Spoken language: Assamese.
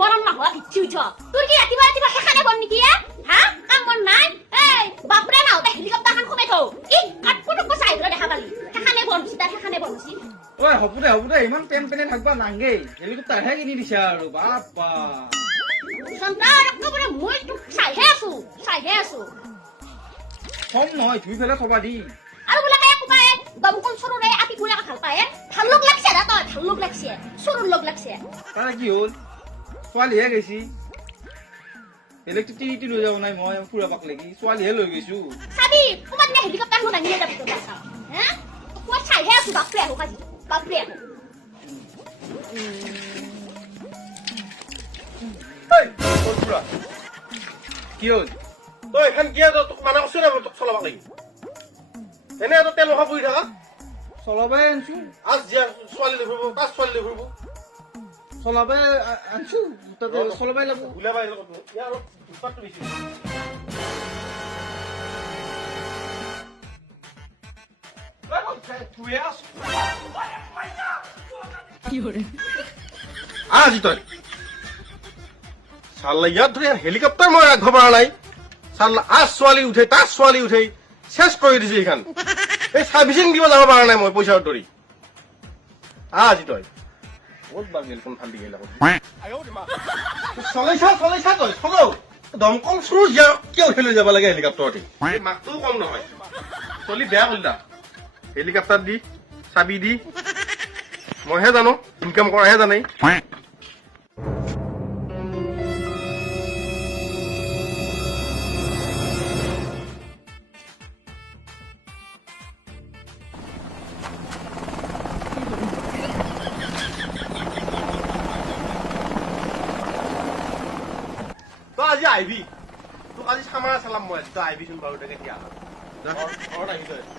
মৰম নহোৱা ভিক্ষি উঠ তোৰ কি ৰাতিপুৱা সেখানে বন নেকি হা কাম বন নাই এই বাপৰে মাহতে হেলিকপ্টাৰখন সোমাই থৌ ই কাটপুটুকো চাইডৰ দেখা পালি সেখানে বনছি তাৰ সেখানে বনছি ঐ হ'ব দে ইমান পেনে থাকবা নাংগে হেলিকপ্টাৰহে কিনি দিছা আৰু বাপ্পা সন্তান একেবাৰে মই তোক চাইহে আছো কম নহয় ধুই পেলাই থবা দি আৰু বোলে কাই কোবাই দমকল চৰুৰে আতি ঘুৰা ভাল পায় ভাল লগ লাগছে না তই ভাল লগ লাগছে চৰুৰ লগ লাগছে তাৰ কি হ'ল ছোৱালীহে গৈছি ইলেক্ট্ৰিচিটি লৈ যাব নাই মই ফুৰাবাক লাগি ছোৱালীহে লৈ গৈছো চাবি ক'বাত নে হেলিকপ্টাৰখন দাঙি লৈ যাবি তই চাওঁ হে মই চাইহে আছো বাপৰে আহো কাজি বাপৰে আহো কি হ'ল তই এখন কি তোক মানা কৈছো না তোক চলাব লাগি এনে এটা তেল ৰখা পৰি থাকা চলাবাই আনছো আজ জিয়া ছোৱালী লৈ ফুৰিব তাত ছোৱালী লৈ ফুৰিব চলাবাই আনছো তাতে চলাবাই লাগব ওলাবাই ইয়াৰ অলপ উৎপাতটো বেছি আজি তই চাল্লা ইয়াত ধৰি হেলিকপ্টাৰ মই ৰাখিব পৰা নাই চাল্লা আজ ছোৱালী উঠে তাত ছোৱালী উঠে চেছ কৰি দিছে এইখন এই চাৰ্ভিচিং দিব যাব পৰা নাই মই পইচা ধৰি আজি তই বহুত বাৰ গেল কোন ফালি গেল চলাইছা তই চলাও দমকল চুৰ কিয় উঠাই লৈ যাব লাগে হেলিকপ্টাৰতে মাকটোও কম নহয় চলি বেয়া কৰিলা হেলিকপ্টাৰ দি চাবি দি মইহে জানো ইনকাম কৰাহে জানেই তই আজি আহিবি তোক আজি চামাৰা চালাম মই তই আহিবিচোন বাৰু তাকে দিয়া ঘৰত আহি তই